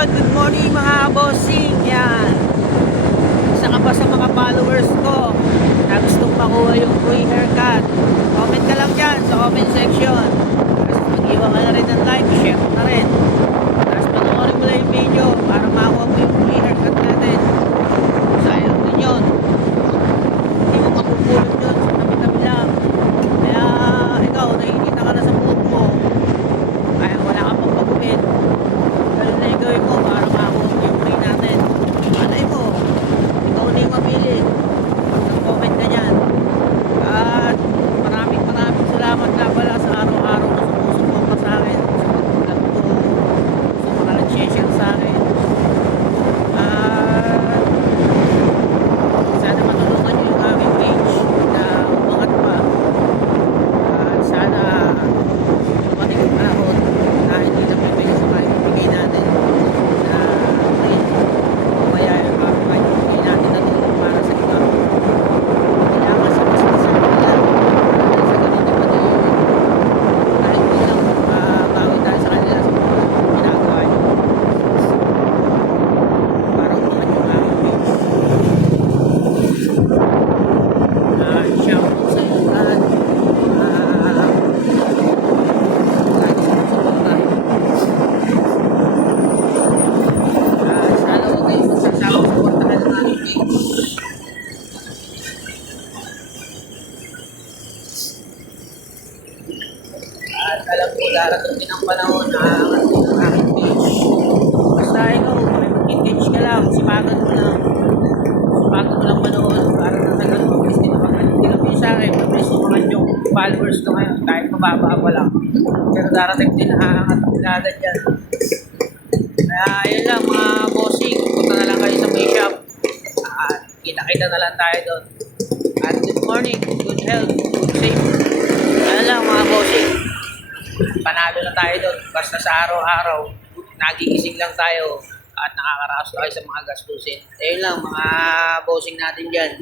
Ayun, good morning mga bossing. Yan. Isa ka pa sa mga followers ko na gustong makuha yung free haircut. Comment ka lang dyan sa comment section. Tapos mag-iwa ka na rin ng like, share mo na rin. Tapos panoorin mo na yung video para makuha mo yung free haircut natin. Sayang din yun. Hindi mo mapupulot yun sa tabi-tabi lang. Kaya ikaw, nainita ka na sa buhok mo. Kaya wala kang pagpagupit. Ganun na yung gawin mo para makakuha mo yung free natin. Malay mo, ikaw na yung mapili. Mag-comment ka dyan. At maraming salamat nga pala sa araw-araw na sumusupport pa sa akin. Sa pag-vlog ko, sa mga nag-share sa akin. At sana matulungan nyo yung aking page na umangat pa. At sana matik ang ahon na hindi na pipili sa mga ibigay natin na kaya yung mga ibigay natin na tulong para sa iba. Kailangan sa mas masarap nila sa ganito pa din kahit bilang bawi tayo sa kanila sa mga ginagawa nyo para umangat yung aking page. Shout out sa inyo lahat. Sana huwag kayo magsasawang supportahan ng aming page. At alam ko darating din ang panahon na aangat din ang aking page. Basta ikaw, mag-engage ka lang, sipagan mo lang. Sipagan mo lang manood para natagal mo. Please din naman. Hindi lang yung sa akin, please naman yung followers ko ngayon kahit mababa pa lang. Pero darating din aangat agad yan. Kaya ayun lang mga bossing, punta na lang kayo sa may shop. Kita-kita na lang tayo doon. At good morning, good health, good safe. Ano lang mga bossing, panalo na tayo doon. Basta sa araw-araw, nagigising lang tayo at nakakaraos tayo sa mga gastusin. Ayun lang mga bossing natin dyan.